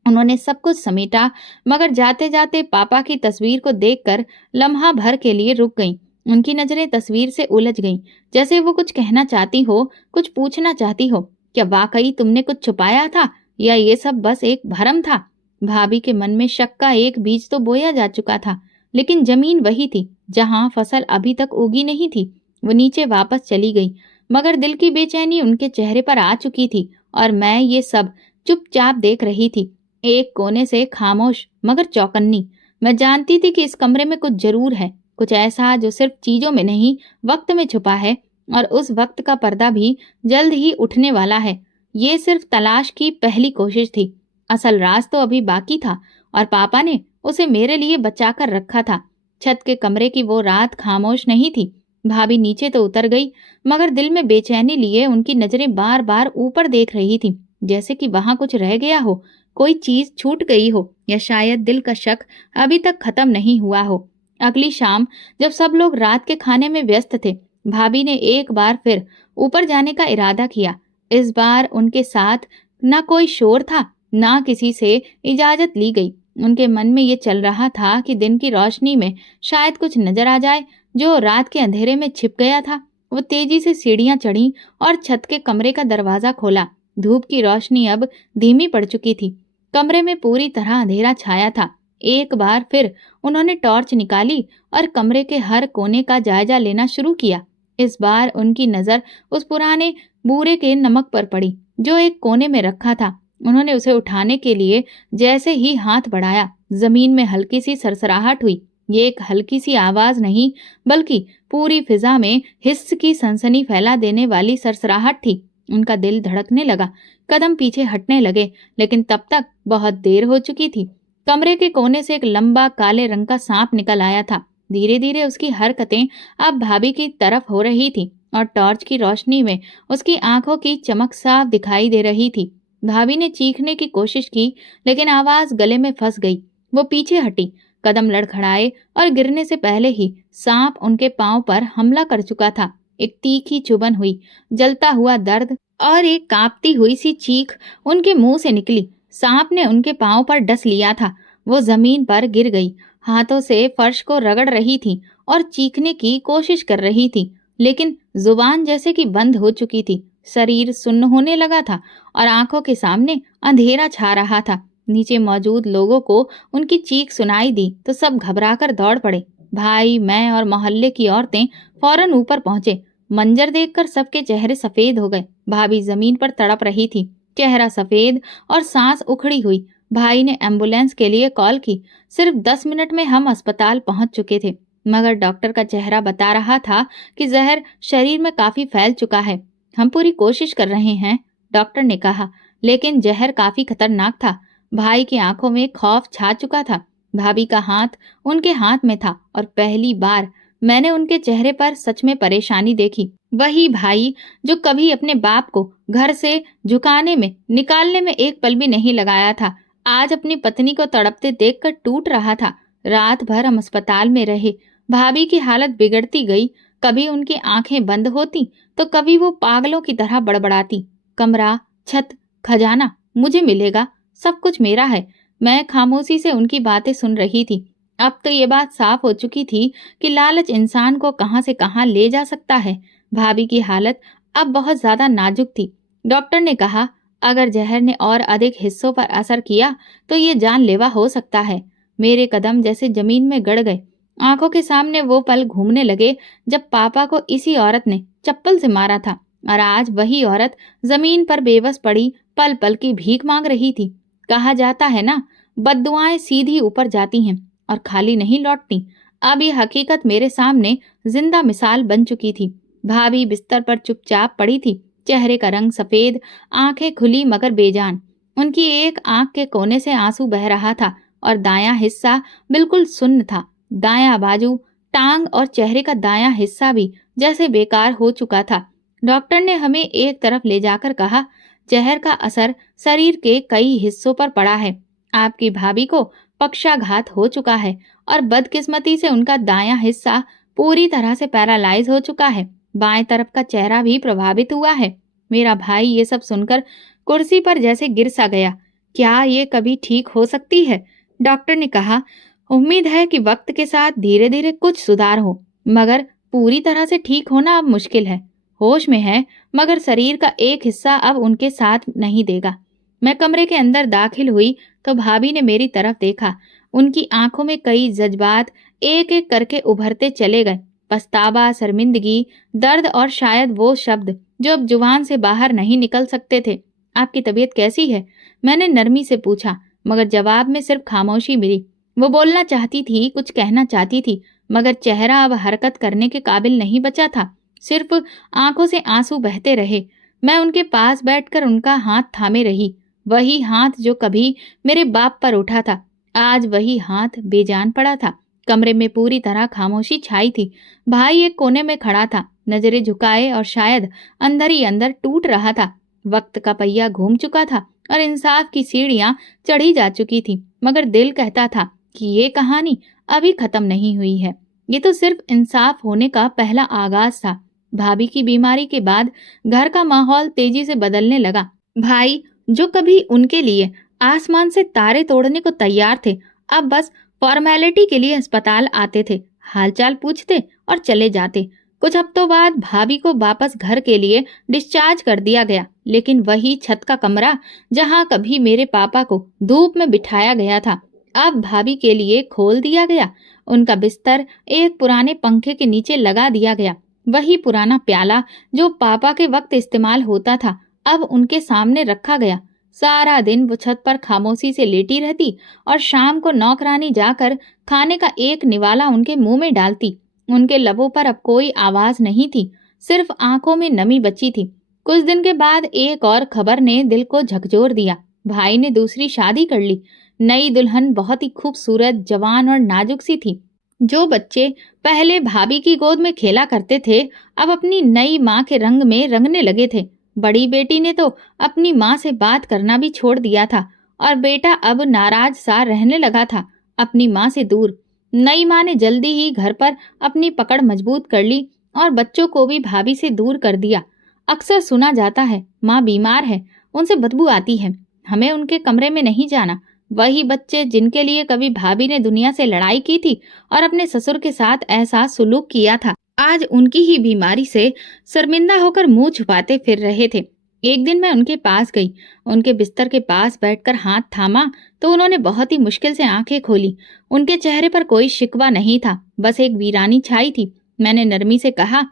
उन्होंने सब कुछ समेटा, मगर जाते जाते पापा की तस्वीर को देखकर लम्हा भर के लिए रुक गईं। उनकी नजरें तस्वीर से उलझ गईं, जैसे वो कुछ कहना चाहती हो, कुछ पूछना चाहती हो। क्या वाकई तुमने कुछ छुपाया था, या ये सब बस एक भ्रम था? भाभी के मन में शक का एक बीज तो बोया जा चुका था, लेकिन जमीन वही थी जहां फसल अभी तक उगी नहीं थी। वो नीचे वापस चली गई, मगर दिल की बेचैनी उनके चेहरे पर आ चुकी थी, और मैं ये सब चुपचाप देख रही थी, एक कोने से खामोश मगर चौकन्नी। मैं जानती थी कि इस कमरे में कुछ जरूर है, कुछ ऐसा जो सिर्फ चीजों में नहीं, वक्त में छुपा है, और उस वक्त का पर्दा भी जल्द ही उठने वाला है। ये सिर्फ तलाश की पहली कोशिश थी। असल राज तो अभी बाकी था, और पापा ने उसे मेरे लिए बचा कर रखा था। छत के कमरे की वो रात खामोश नहीं थी। भाभी नीचे तो उतर गई, मगर दिल में बेचैनी लिए उनकी नजरें बार बार ऊपर देख रही थी, जैसे कि वहां कुछ रह गया हो, कोई चीज छूट गई हो, या शायद दिल का शक अभी तक खत्म नहीं हुआ हो। अगली शाम जब सब लोग रात के खाने में व्यस्त थे, भाभी ने एक बार फिर ऊपर जाने का इरादा किया। इस बार उनके साथ ना कोई शोर था, ना किसी से इजाजत ली गई। उनके मन में ये चल रहा था कि दिन की रोशनी में शायद कुछ नजर आ जाए जो रात के अंधेरे में छिप गया था। वो तेजी से सीढ़ियां चढ़ी और छत के कमरे का दरवाजा खोला। धूप की रोशनी अब धीमी पड़ चुकी थी। कमरे में पूरी तरह अंधेरा छाया था। एक बार फिर उन्होंने टॉर्च निकाली और कमरे के हर कोने का जायजा लेना शुरू किया। इस बार उनकी नजर उस पुराने बूरे के नमक पर पड़ी, जो एक कोने में रखा था। उन्होंने उसे उठाने के लिए जैसे ही हाथ बढ़ाया, जमीन में हल्की सी सरसराहट हुई। ये एक हल्की सी आवाज नहीं, बल्कि पूरी फिजा में हिस्स की सनसनी फैला देने वाली सरसराहट थी। उनका दिल धड़कने लगा, कदम पीछे हटने लगे, लेकिन तब तक बहुत देर हो चुकी थी। कमरे के कोने से एक लंबा काले रंग का सांप निकल आया था। धीरे धीरे उसकी हरकतें अब भाभी की तरफ हो रही थी, और टॉर्च की रोशनी में उसकी आंखों की चमक साफ दिखाई दे रही थी। भाभी ने चीखने की कोशिश की, लेकिन आवाज गले में फंस गई। वो पीछे हटी, कदम लड़खड़ाए, और गिरने से पहले ही सांप उनके पांव पर हमला कर चुका था। एक तीखी चुभन हुई, जलता हुआ दर्द और एक कांपती हुई सी चीख उनके मुंह से निकली। सांप ने उनके पांव पर डस लिया था। वो जमीन पर गिर गई, हाथों से फर्श को रगड़ रही थी और चीखने की कोशिश कर रही थी, लेकिन जुबान जैसे कि बंद हो चुकी थी। शरीर सुन्न होने लगा था और आंखों के सामने अंधेरा छा रहा था। नीचे मौजूद लोगों को उनकी चीख सुनाई दी तो सब घबराकर दौड़ पड़े। भाई, मैं और मोहल्ले की औरतें फौरन ऊपर पहुंचे। मंजर देखकर सबके चेहरे सफेद हो गए। भाभी जमीन पर तड़प रही थी, चेहरा सफेद और सांस उखड़ी हुई। भाई ने एम्बुलेंस के लिए कॉल की। सिर्फ 10 मिनट में हम अस्पताल पहुंच चुके थे, मगर डॉक्टर का चेहरा बता रहा था कि जहर शरीर में काफी फैल चुका है। हम पूरी कोशिश कर रहे हैं, डॉक्टर ने कहा, लेकिन जहर काफी खतरनाक था। भाई की आंखों में खौफ छा चुका था। भाभी का हाथ उनके हाथ में था, और पहली बार मैंने उनके चेहरे पर सच में परेशानी देखी। वही भाई जो कभी अपने बाप को घर से झुकाने में, निकालने में एक पल भी नहीं लगाया था, आज अपनी पत्नी को तड़पते देखकर टूट रहा था। रात भर हम अस्पताल में रहे। भाभी की हालत बिगड़ती गई। कभी उनकी आंखें बंद होती तो कभी वो पागलों की तरह बड़बड़ाती। कमरा, छत, खजाना मुझे मिलेगा, सब कुछ मेरा है। मैं खामोशी से उनकी बातें सुन रही थी। अब तो ये बात साफ हो चुकी थी कि लालच इंसान को कहां से कहां ले जा सकता है। भाभी की हालत अब बहुत ज्यादा नाजुक थी। डॉक्टर ने कहा, अगर जहर ने और अधिक हिस्सों पर असर किया तो ये जानलेवा हो सकता है। मेरे कदम जैसे जमीन में गड़ गए। आंखों के सामने वो पल घूमने लगे जब पापा को इसी औरत ने चप्पल से मारा था, और आज वही औरत जमीन पर बेबस पड़ी पल पल की भीख मांग रही थी। कहा जाता है ना, बद्दुआएं सीधी ऊपर जाती हैं और खाली नहीं लौटती। अब ये हकीकत मेरे सामने जिंदा मिसाल बन चुकी थी। भाभी बिस्तर पर चुपचाप पड़ी थी, चेहरे का रंग सफेद, आंखें खुली मगर बेजान। उनकी एक आंख के कोने से आंसू बह रहा था और दायां हिस्सा बिल्कुल सुन्न था। दायां बाजू, टांग और चेहरे का दायां हिस्सा भी जैसे बेकार हो चुका था। डॉक्टर ने हमें एक तरफ ले जाकर कहा, जहर का असर शरीर के कई हिस्सों पर पड़ा है। आपकी भाभी को पक्षाघात हो चुका है और बदकिस्मती से उनका दायां हिस्सा पूरी तरह से पैरालाइज हो चुका है। बाएं तरफ का चेहरा भी प्रभावित हुआ है। मेरा भाई ये सब सुनकर कुर्सी पर जैसे गिर सा गया। क्या ये कभी ठीक हो सकती है? डॉक्टर ने कहा, उम्मीद है कि वक्त के साथ धीरे धीरे कुछ सुधार हो, मगर पूरी तरह से ठीक होना अब मुश्किल है। होश में है मगर शरीर का एक हिस्सा अब उनके साथ नहीं देगा। मैं कमरे के अंदर दाखिल हुई तो भाभी ने मेरी तरफ देखा। उनकी आंखों में कई जज्बात एक एक करके उभरते चले गए। पछतावा, शर्मिंदगी, दर्द और शायद वो शब्द जो अब जुबान से बाहर नहीं निकल सकते थे। आपकी तबीयत कैसी है? मैंने नरमी से पूछा, मगर जवाब में सिर्फ खामोशी मिली। वो बोलना चाहती थी, कुछ कहना चाहती थी, मगर चेहरा अब हरकत करने के काबिल नहीं बचा था। सिर्फ आंखों से आंसू बहते रहे। मैं उनके पास बैठकर उनका हाथ थामे रही। वही हाथ जो कभी मेरे बाप पर उठा था, आज वही हाथ बेजान पड़ा था। कमरे में पूरी तरह खामोशी छाई थी। भाई एक कोने में खड़ा था, नजरें झुकाए और शायद अंदर ही अंदर टूट रहा था। वक्त का पहिया घूम चुका था और इंसाफ की सीढ़ियां चढ़ी जा चुकी थी, मगर दिल कहता था कि ये कहानी अभी खत्म नहीं हुई है। ये तो सिर्फ इंसाफ होने का पहला आगाज था। भाभी की बीमारी के बाद घर का माहौल तेजी से बदलने लगा। भाई जो कभी उनके लिए आसमान से तारे तोड़ने को तैयार थे, अब बस फॉर्मेलिटी के लिए अस्पताल आते थे, हालचाल पूछते और चले जाते। कुछ हफ्तों बाद भाभी को वापस घर के लिए डिस्चार्ज कर दिया गया, लेकिन वही छत का कमरा जहां कभी मेरे पापा को धूप में बिठाया गया था, अब भाभी के लिए खोल दिया गया। उनका बिस्तर एक पुराने पंखे के नीचे लगा दिया गया। वही पुराना प्याला जो पापा के वक्त इस्तेमाल होता था, अब उनके सामने रखा गया। सारा दिन वो छत पर खामोशी से लेटी रहती और शाम को नौकरानी जाकर खाने का एक निवाला उनके मुंह में डालती। उनके लबों पर अब कोई आवाज नहीं थी, सिर्फ आंखों में नमी बची थी। कुछ दिन के बाद एक और खबर ने दिल को झकझोर दिया। भाई ने दूसरी शादी कर ली। नई दुल्हन बहुत ही खूबसूरत, जवान और नाजुक सी थी। जो बच्चे पहले भाभी की गोद में खेला करते थे, अब अपनी नई माँ के रंग में रंगने लगे थे। बड़ी बेटी ने तो अपनी माँ से बात करना भी छोड़ दिया था और बेटा अब नाराज सा रहने लगा था, अपनी माँ से दूर। नई माँ ने जल्दी ही घर पर अपनी पकड़ मजबूत कर ली और बच्चों को भी भाभी से दूर कर दिया। अक्सर सुना जाता है, माँ बीमार है, उनसे बदबू आती है, हमें उनके कमरे में नहीं जाना। वही बच्चे जिनके लिए कभी भाभी ने दुनिया से लड़ाई की थी और अपने ससुर के साथ ऐसा सुलूक किया था, आज उनकी ही बीमारी से शर्मिंदा होकर मुंह छुपाते फिर रहे थे। एक दिन मैं उनके पास गई, उनके बिस्तर के पास बैठकर हाथ थामा तो उन्होंने बहुत ही मुश्किल से आंखें खोली। उनके चेहरे पर कोई शिकवा नहीं था, बस एक वीरानी छाई थी। मैंने नरमी से कहा,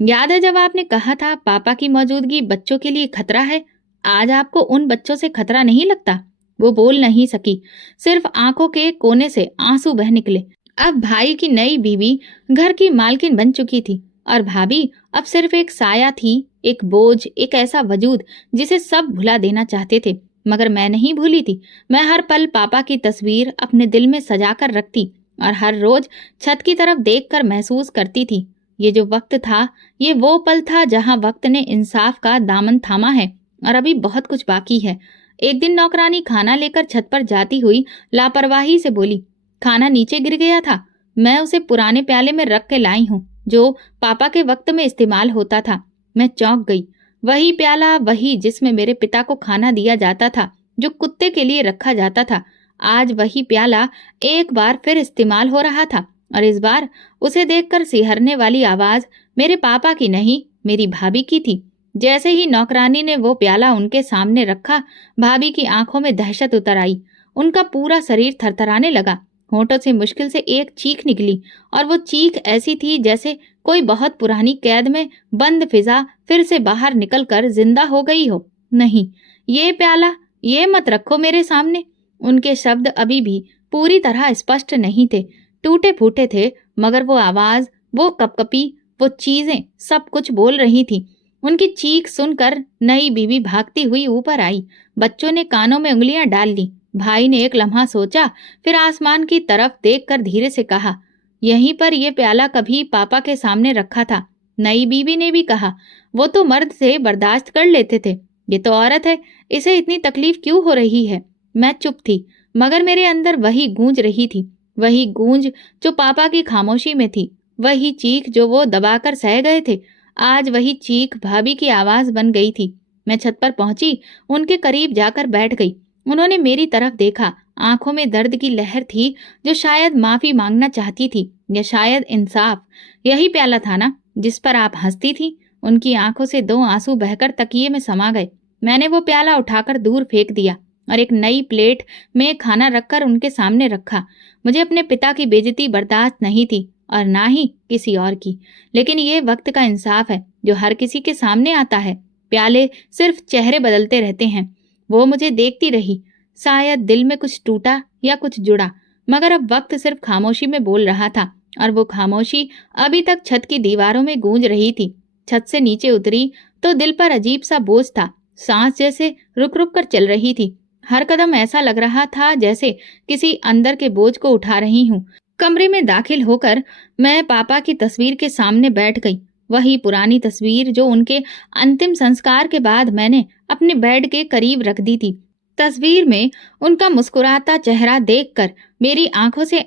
याद है जब आपने कहा था पापा की मौजूदगी बच्चों के लिए खतरा है? आज आपको उन बच्चों से खतरा नहीं लगता? वो बोल नहीं सकी, सिर्फ आंखों के कोने से आंसू बह निकले। अब भाई की नई बीवी घर की मालकिन बन चुकी थी और भाभी अब सिर्फ एक साया थी, एक बोझ, एक ऐसा वजूद जिसे सब भुला देना चाहते थे। मगर मैं नहीं भूली थी। मैं हर पल पापा की तस्वीर अपने दिल में सजा कर रखती और हर रोज छत की तरफ देखकर महसूस करती थी, ये जो वक्त था, ये वो पल था जहां वक्त ने इंसाफ का दामन थामा है और अभी बहुत कुछ बाकी है। एक दिन नौकरानी खाना लेकर छत पर जाती हुई लापरवाही से बोली, खाना नीचे गिर गया था, मैं उसे पुराने प्याले में रख के लाई हूँ जो पापा के वक्त में इस्तेमाल होता था। मैं चौंक गई। वही प्याला, वही जिसमें मेरे पिता को खाना दिया जाता था, जो कुत्ते के लिए रखा जाता था। आज वही प्याला एक बार फिर इस्तेमाल हो रहा था और इस बार उसे देखकर सिहरने वाली आवाज मेरे पापा की नहीं, मेरी भाभी की थी। जैसे ही नौकरानी ने वो प्याला उनके सामने रखा, भाभी की आंखों में दहशत उतर आई। उनका पूरा शरीर थरथराने लगा। होठों से मुश्किल से एक चीख निकली, और वो चीख ऐसी थी जैसे कोई बहुत पुरानी कैद में बंद फिजा फिर से बाहर निकलकर जिंदा हो गई हो। नहीं, ये प्याला, ये मत रखो मेरे सामने। उनके शब्द अभी भी पूरी तरह स्पष्ट नहीं थे, टूटे फूटे थे, मगर वो आवाज, वो कपकपी, वो चीजें सब कुछ बोल रही थी। उनकी चीख सुनकर नई बीवी भागती हुई ऊपर आई। बच्चों ने कानों में उंगलियां डाल ली। भाई ने एक लम्हा सोचा, फिर आसमान की तरफ देखकर धीरे से कहा, यहीं पर यह प्याला कभी पापा के सामने रखा था। नई बीवी ने भी कहा, वो तो मर्द से बर्दाश्त कर लेते थे, ये तो औरत है, इसे इतनी तकलीफ क्यों हो रही है। मैं चुप थी, मगर मेरे अंदर वही गूंज रही थी, वही गूंज जो पापा की खामोशी में थी, वही चीख जो वो दबाकर सह गए थे। आज वही चीख भाभी की आवाज बन गई थी। मैं छत पर पहुंची, उनके करीब जाकर बैठ गई। उन्होंने मेरी तरफ देखा। आंखों में दर्द की लहर थी, जो शायद माफी मांगना चाहती थी, या शायद इंसाफ। यही प्याला था ना जिस पर आप हंसती थी। उनकी आंखों से 2 आंसू बहकर तकिए में समा गए। मैंने वो प्याला उठाकर दूर फेंक दिया और एक नई प्लेट में खाना रखकर उनके सामने रखा। मुझे अपने पिता की बेइज्जती बर्दाश्त नहीं थी, और ना ही किसी और की। लेकिन ये वक्त का इंसाफ है जो हर किसी के सामने आता है। प्याले सिर्फ चेहरे बदलते रहते हैं। वो मुझे देखती रही। शायद दिल में कुछ टूटा या कुछ जुड़ा, मगर अब वक्त सिर्फ खामोशी में बोल रहा था, और वो खामोशी अभी तक छत की दीवारों में गूंज रही थी। छत से नीचे उतरी तो दिल पर अजीब सा बोझ था। सांस जैसे रुक रुक कर चल रही थी। हर कदम ऐसा लग रहा था जैसे किसी अंदर के बोझ को उठा रही हूँ। कमरे में दाखिल होकर मैं पापा की तस्वीर के सामने बैठ गई। वही पुरानी तस्वीर जो उनके अंतिम संस्कार के बाद मैंने अपने बेड के करीब रख दी थी। तस्वीर में उनका मुस्कुराता चेहरा देखकर मेरी आंखों से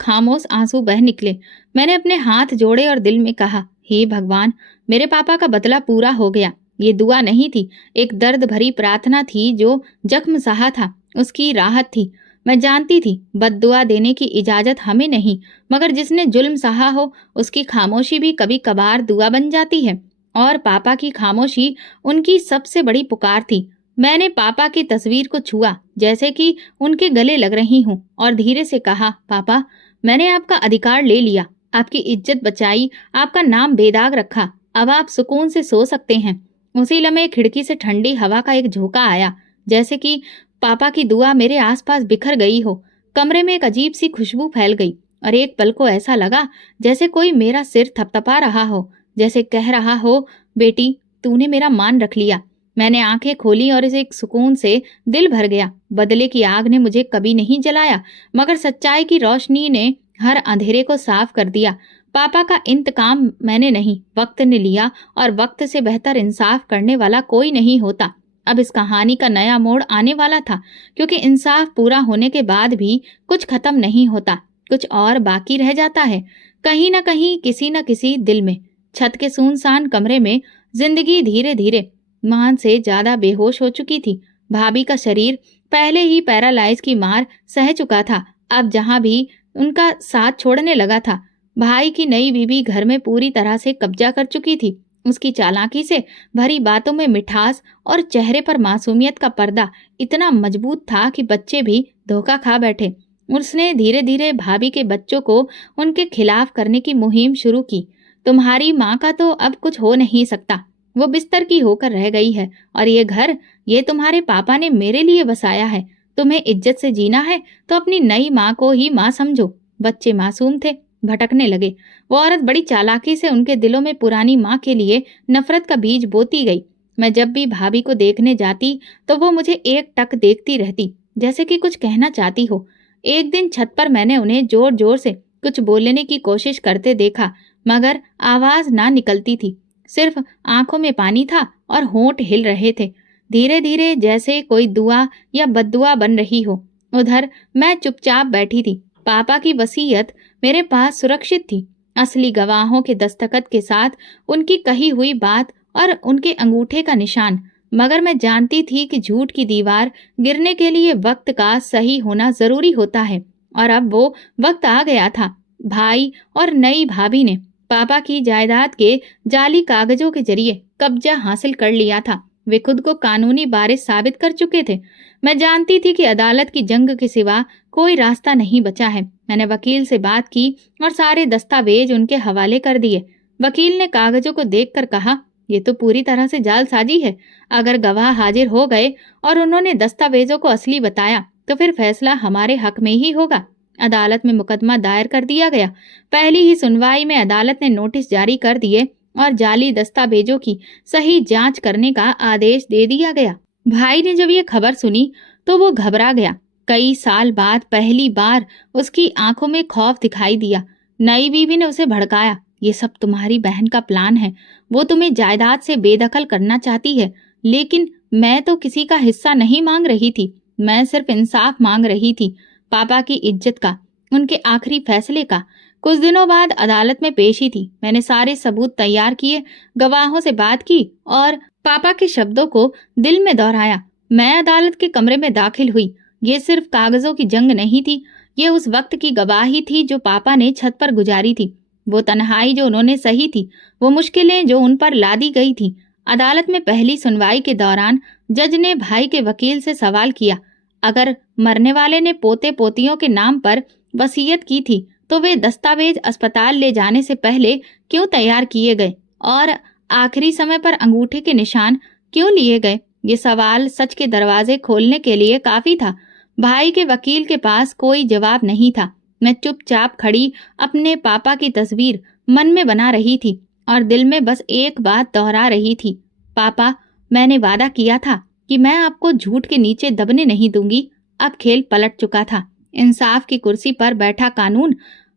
खामोश आंसू बह निकले। मैंने अपने हाथ जोड़े और दिल में कहा, हे भगवान, मेरे पापा का बदला पूरा हो गया। ये दुआ नहीं थी, एक दर्द भरी प्रार्थना थी। जो जख्म सहा था उसकी राहत थी। मैं जानती थी बद्दुआ देने की इजाजत हमें नहीं, मगर जिसने जुल्म सहा हो उसकी खामोशी भी कभी कभार दुआ बन जाती है। और पापा की खामोशी उनकी सबसे बड़ी पुकार थी। मैंने पापा की तस्वीर को छुआ, जैसे कि उनके गले लग रही हूँ, और धीरे से कहा, पापा, मैंने आपका अधिकार ले लिया, आपकी इज्जत बचाई, आपका नाम बेदाग रखा। अब आप सुकून से सो सकते हैं। उसी लम्हे खिड़की से ठंडी हवा का एक झोंका आया, जैसे कि पापा की दुआ मेरे आसपास बिखर गई हो। कमरे में एक अजीब सी खुशबू फैल गई, और एक पल को ऐसा लगा जैसे कोई मेरा सिर थपथपा रहा हो, जैसे कह रहा हो, बेटी, तूने मेरा मान रख लिया। मैंने आंखें खोली और इसे एक सुकून से दिल भर गया। बदले की आग ने मुझे कभी नहीं जलाया, मगर सच्चाई की रोशनी ने हर अंधेरे को साफ कर दिया। पापा का इंतकाम मैंने नहीं, वक्त ने लिया, और वक्त से बेहतर इंसाफ करने वाला कोई नहीं होता। अब इस कहानी का नया मोड़ आने वाला था, क्योंकि इंसाफ पूरा होने के बाद भी कुछ खत्म नहीं होता, कुछ और बाकी रह जाता है, कहीं न कहीं, किसी न किसी दिल में। छत के सुनसान कमरे में जिंदगी धीरे धीरे मान से ज्यादा बेहोश हो चुकी थी। भाभी का शरीर पहले ही पैरालाइज की मार सह चुका था, अब जहां भी उनका साथ छोड़ने लगा था। भाई की नई बीवी घर में पूरी तरह से कब्जा कर चुकी थी। उसकी चालाकी से भरी बातों में मिठास और चेहरे पर मासूमियत का पर्दा इतना मजबूत था कि बच्चे भी धोखा खा बैठे। उसने धीरे धीरे भाभी के बच्चों को उनके खिलाफ करने की मुहिम शुरू की। तुम्हारी माँ का तो अब कुछ हो नहीं सकता, वो बिस्तर की होकर रह गई है, और ये घर, ये तुम्हारे पापा ने मेरे लिए बसाया है। तुम्हें इज्जत से जीना है तो अपनी नई माँ को ही माँ समझो। बच्चे मासूम थे, भटकने लगे। वो औरत बड़ी चालाकी से उनके दिलों में पुरानी माँ के लिए नफरत का बीज बोती गई। मैं जब भी भाभी को देखने जाती तो वो मुझे एक टक देखती रहती, जैसे कि कुछ कहना चाहती हो। एक दिन छत पर मैंने उन्हें जोर जोर से कुछ बोलने की कोशिश करते देखा, मगर आवाज ना निकलती थी। सिर्फ आंखों में पानी था और होंठ हिल रहे थे, धीरे धीरे, जैसे कोई दुआ या बद्दुआ बन रही हो। उधर मैं चुपचाप बैठी थी। पापा की वसीयत मेरे पास सुरक्षित थी, असली गवाहों के दस्तखत के साथ, उनकी कही हुई बात और उनके अंगूठे का निशान। मगर मैं जानती थी कि झूठ की दीवार गिरने के लिए वक्त का सही होना जरूरी होता है, और अब वो वक्त आ गया था। भाई और नई भाभी ने पापा की जायदाद के जाली कागजों के जरिए कब्जा हासिल कर लिया था। वे खुद को कानूनी वारिस साबित कर चुके थे। मैं जानती थी कि अदालत की जंग के सिवा कोई रास्ता नहीं बचा है। मैंने वकील से बात की और सारे दस्तावेज उनके हवाले कर दिए। वकील ने कागजों को देखकर कहा, ये तो पूरी तरह से जालसाजी है। अगर गवाह हाजिर हो गए और उन्होंने दस्तावेजों को असली बताया तो फिर फैसला हमारे हक में ही होगा। अदालत में मुकदमा दायर कर दिया गया। पहली ही सुनवाई में अदालत ने नोटिस जारी कर दिए और जाली दस्तावेजों की सही जांच करने का आदेश दे दिया गया। भाई ने जब ये खबर सुनी तो वो घबरा गया। कई साल बाद पहली बार उसकी आंखों में खौफ दिखाई दिया। नई बीवी ने उसे भड़काया, ये सब तुम्हारी बहन का प्लान है। वो तुम्हें जायदाद से बेदखल करना चाहती है। लेकिन मैं तो किसी का हिस्सा नहीं मांग रही थी। मैं सिर्फ इंसाफ मांग रही थी, पापा की इज्जत का, उनके आखिरी फैसले का। कुछ दिनों बाद अदालत में पेशी थी। मैंने सारे सबूत तैयार किए, गवाहों से बात की और पापा के शब्दों को दिल में दोहराया। मैं अदालत के कमरे में दाखिल हुई। ये सिर्फ कागजों की जंग नहीं थी, ये उस वक्त की गवाही थी जो पापा ने छत पर गुजारी थी। वो तन्हाई जो उन्होंने सही थी, वो मुश्किलें जो उन पर लादी गई थी। अदालत में पहली सुनवाई के दौरान जज ने भाई के वकील से सवाल किया, अगर मरने वाले ने पोते पोतियों के नाम पर वसीयत की थी तो वे दस्तावेज अस्पताल ले जाने से पहले क्यों तैयार किए गए और आखिरी समय पर अंगूठे के निशान क्यों लिए गए? ये सवाल सच के दरवाजे खोलने के लिए काफी था। भाई के वकील के पास कोई जवाब नहीं था। मैं चुपचाप खड़ी अपने पापा की तस्वीर मन में बना रही थी और दिल में बस एक बात दोहरा रही थी, पापा, मैंने वादा किया था कि मैं आपको झूठ के नीचे दबने नहीं दूंगी। अब खेल पलट चुका था। इंसाफ की कुर्सी पर बैठा कानून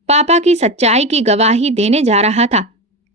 पापा की सच्चाई की गवाही देने जा रहा था।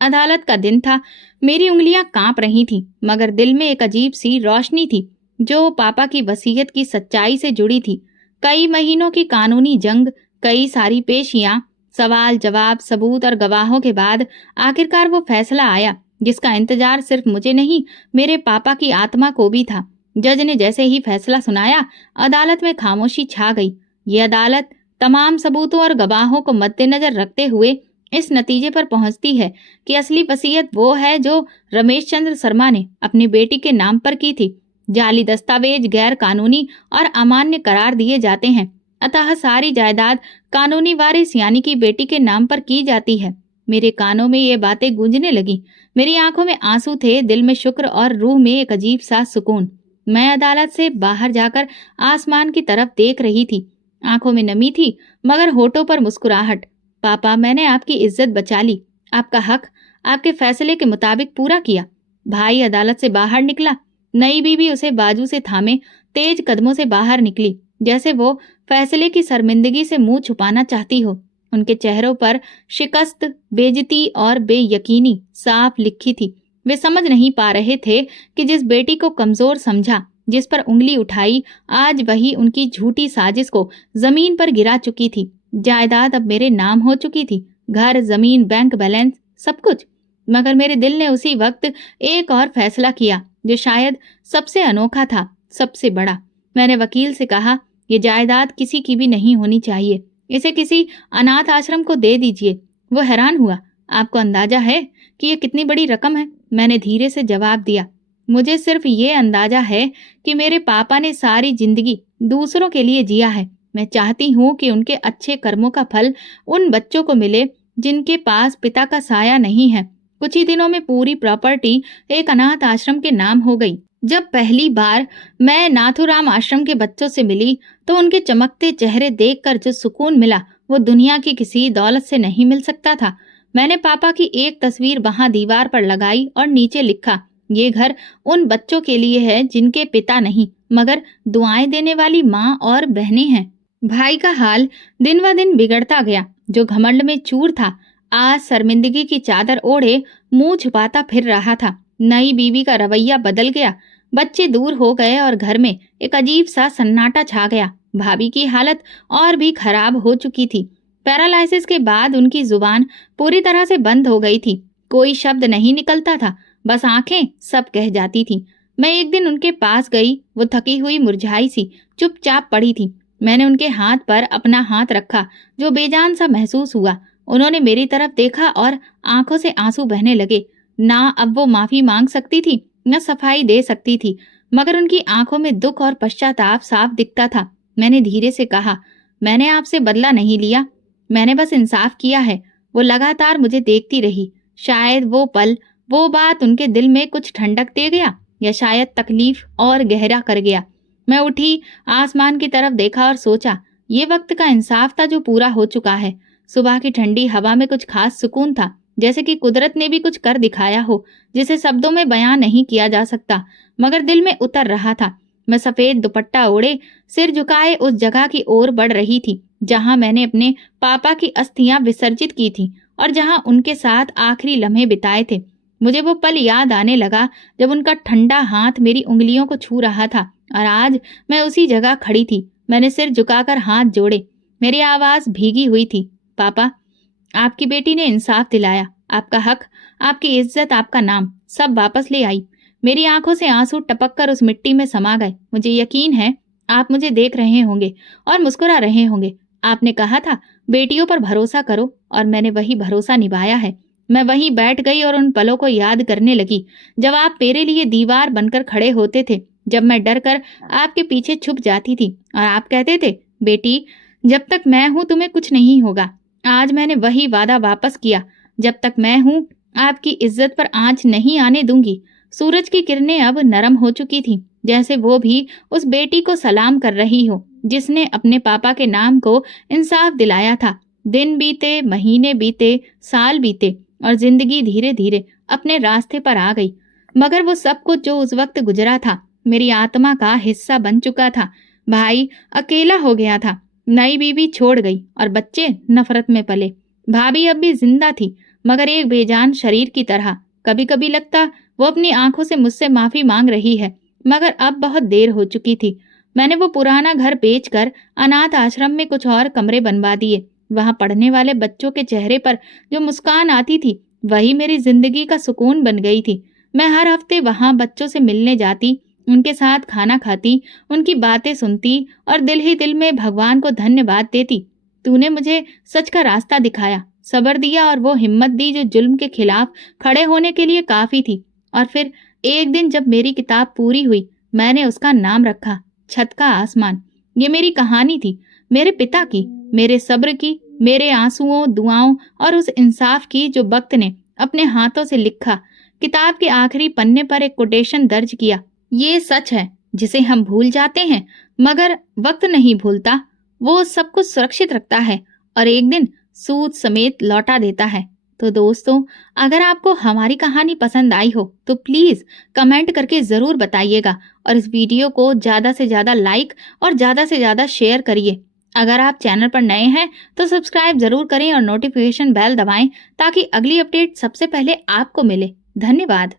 अदालत का दिन था। मेरी उंगलियां कांप रही थीं, मगर दिल में एक अजीब सी रोशनी थी जो पापा की वसीयत की सच्चाई से जुड़ी थी। कई महीनों की कानूनी जंग, कई सारी पेशियां, सवाल जवाब, सबूत और गवाहों के बाद आखिरकार वो फैसला आया जिसका इंतजार सिर्फ मुझे नहीं, मेरे पापा की आत्मा को भी था। जज ने जैसे ही फैसला सुनाया, अदालत में खामोशी छा गई। ये अदालत तमाम सबूतों और गवाहों को मद्देनजर रखते हुए इस नतीजे पर पहुंचती है कि असली वसीयत वो है जो रमेश चंद्र शर्मा ने अपनी बेटी के नाम पर की थी। जाली दस्तावेज गैर कानूनी और अमान्य करार दिए जाते हैं, अतः सारी जायदाद कानूनी वारिस यानी कि बेटी के नाम पर की जाती है। मेरे कानों में ये बातें गूंजने लगी। मेरी आंखों में आंसू थे, दिल में शुक्र और रूह में एक अजीब सा सुकून। मैं अदालत से बाहर जाकर आसमान की तरफ देख रही थी। आंखों में नमी थी मगर होठों पर मुस्कुराहट। पापा, मैंने आपकी इज्जत बचा ली, आपका हक आपके फैसले के मुताबिक पूरा किया। भाई अदालत से बाहर निकला। नई बीवी उसे बाजू से थामे तेज कदमों से बाहर निकली, जैसे वो फैसले की शर्मिंदगी से मुंह छुपाना चाहती हो। उनके चेहरों पर शिकस्त, बेइज्जती और बेयकीनी साफ लिखी थी। वे समझ नहीं पा रहे थे कि जिस बेटी को कमजोर समझा, जिस पर उंगली उठाई, आज वही उनकी झूठी साजिश को जमीन पर गिरा चुकी थी। जायदाद अब मेरे नाम हो चुकी थी, घर, जमीन, बैंक बैलेंस, सब कुछ। मगर मेरे दिल ने उसी वक्त एक और फैसला किया जो शायद सबसे अनोखा था, सबसे बड़ा। मैंने वकील से कहा, ये जायदाद किसी की भी नहीं होनी चाहिए, इसे किसी अनाथ आश्रम को दे दीजिए। वो हैरान हुआ, आपको अंदाजा है कि ये कितनी बड़ी रकम है? मैंने धीरे से जवाब दिया, मुझे सिर्फ ये अंदाजा है कि मेरे पापा ने सारी जिंदगी दूसरों के लिए जिया है। मैं चाहती हूँ कि उनके अच्छे कर्मों का फल उन बच्चों को मिले जिनके पास पिता का साया नहीं है। कुछ ही दिनों में पूरी प्रॉपर्टी एक अनाथ आश्रम के नाम हो गई। जब पहली बार मैं नाथुराम आश्रम के बच्चों से मिली तो उनके चमकते चेहरे देखकर जो सुकून मिला वो दुनिया की किसी दौलत से नहीं मिल सकता था। मैंने पापा की एक तस्वीर वहां दीवार पर लगाई और नीचे लिखा, ये घर उन बच्चों के लिए है जिनके पिता नहीं मगर दुआएं देने वाली माँ और बहनें हैं। भाई का हाल दिन व दिन बिगड़ता गया। जो घमंड में चूर था, आज शर्मिंदगी की चादर ओढ़े मुंह छुपाता फिर रहा था। नई बीवी का रवैया बदल गया। बच्चे दूर हो गए और घर में एक अजीब सा सन्नाटा छा गया। भाभी की हालत और भी खराब हो चुकी थी। पैरालाइसिस के बाद उनकी जुबान पूरी तरह से बंद हो गई थी। कोई शब्द नहीं निकलता था, बस आंखें सब कह जाती थी। मैं एक दिन उनके पास गई। वो थकी हुई, मुरझाई सी चुपचाप पड़ी थी। मैंने उनके हाथ पर अपना हाथ रखा, जो बेजान सा महसूस हुआ। उन्होंने मेरी तरफ देखा और आंखों से आंसू बहने लगे। ना अब वो माफी मांग सकती थी, न सफाई दे सकती थी, मगर उनकी आंखों में दुख और पश्चाताप साफ दिखता था। मैंने धीरे से कहा, मैंने आपसे बदला नहीं लिया, मैंने बस इंसाफ किया है। वो लगातार मुझे देखती रही। शायद वो पल, वो बात उनके दिल में कुछ ठंडक दे गया, या शायद तकलीफ और गहरा कर गया। मैं उठी, आसमान की तरफ देखा और सोचा, ये वक्त का इंसाफ था जो पूरा हो चुका है। सुबह की ठंडी हवा में कुछ खास सुकून था, जैसे कि कुदरत ने भी कुछ कर दिखाया हो, जिसे शब्दों में बयां नहीं किया जा सकता, मगर दिल में उतर रहा था। मैं सफेद दुपट्टा ओढ़े, सिर झुकाए उस जगह की ओर बढ़ रही थी जहां मैंने अपने पापा की अस्थियां विसर्जित की थी और जहां उनके साथ आखिरी लम्हे बिताए थे। मुझे वो पल याद आने लगा जब उनका ठंडा हाथ मेरी उंगलियों को छू रहा था, और आज मैं उसी जगह खड़ी थी। मैंने सिर झुकाकर हाथ जोड़े। मेरी आवाज भीगी हुई थी, पापा, आपकी बेटी ने इंसाफ दिलाया। आपका हक, आपकी इज्जत, आपका नाम सब वापस ले आई। मेरी आंखों से आंसू टपक कर उस मिट्टी में समा गए। मुझे यकीन है आप मुझे देख रहे होंगे और मुस्कुरा रहे होंगे। आपने कहा था बेटियों पर भरोसा करो, और मैंने वही भरोसा निभाया है। मैं वहीं बैठ गई और उन पलों को याद करने लगी जब आप मेरे लिए दीवार बनकर खड़े होते थे, जब मैं डर कर आपके पीछे छुप जाती थी और आप कहते थे, बेटी जब तक मैं हूं तुम्हें कुछ नहीं होगा। आज मैंने वही वादा वापस किया। जब तक मैं हूं आपकी इज्जत पर आंच नहीं आने दूंगी। सूरज की किरणें अब नरम हो चुकी थी, जैसे वो भी उस बेटी को सलाम कर रही हो जिसने अपने पापा के नाम को इंसाफ दिलाया था। दिन बीते, महीने बीते, साल बीते, और जिंदगी धीरे धीरे अपने रास्ते पर आ गई। मगर वो सब कुछ जो उस वक्त गुजरा था मेरी आत्मा का हिस्सा बन चुका था। भाई अकेला हो गया था, नई बीवी छोड़ गई और बच्चे नफरत में पले। भाभी अब भी जिंदा थी, मगर एक बेजान शरीर की तरह। कभी कभी लगता वो अपनी आंखों से मुझसे माफी मांग रही है, मगर अब बहुत देर हो चुकी थी। मैंने वो पुराना घर बेचकर अनाथ आश्रम में कुछ और कमरे बनवा दिए। वहां पढ़ने वाले बच्चों के चेहरे पर जो मुस्कान आती थी वही मेरी जिंदगी का सुकून बन गई थी। मैं हर हफ्ते वहां बच्चों से मिलने जाती, उनके साथ खाना खाती, उनकी बातें सुनती और दिल ही दिल में भगवान को धन्यवाद देती। तूने मुझे सच का रास्ता दिखाया, सब्र दिया और वो हिम्मत दी जो जुल्म के खिलाफ खड़े होने के लिए काफी थी। और फिर एक दिन जब मेरी किताब पूरी हुई, मैंने उसका नाम रखा छत का आसमान। ये मेरी कहानी थी, मेरे पिता की, मेरे सब्र की, मेरे आंसुओं, दुआओं और उस इंसाफ की जो वक्त ने अपने हाथों से लिखा। किताब के आखिरी पन्ने पर एक कोटेशन दर्ज किया, ये सच है जिसे हम भूल जाते हैं मगर वक्त नहीं भूलता। वो सब कुछ सुरक्षित रखता है और एक दिन सूद समेत लौटा देता है। तो दोस्तों, अगर आपको हमारी कहानी पसंद आई हो तो प्लीज कमेंट करके जरूर बताइएगा, और इस वीडियो को ज्यादा से ज्यादा लाइक और ज्यादा से ज्यादा शेयर करिए। अगर आप चैनल पर नए हैं तो सब्सक्राइब जरूर करें और नोटिफिकेशन बेल दबाएं ताकि अगली अपडेट सबसे पहले आपको मिले। धन्यवाद।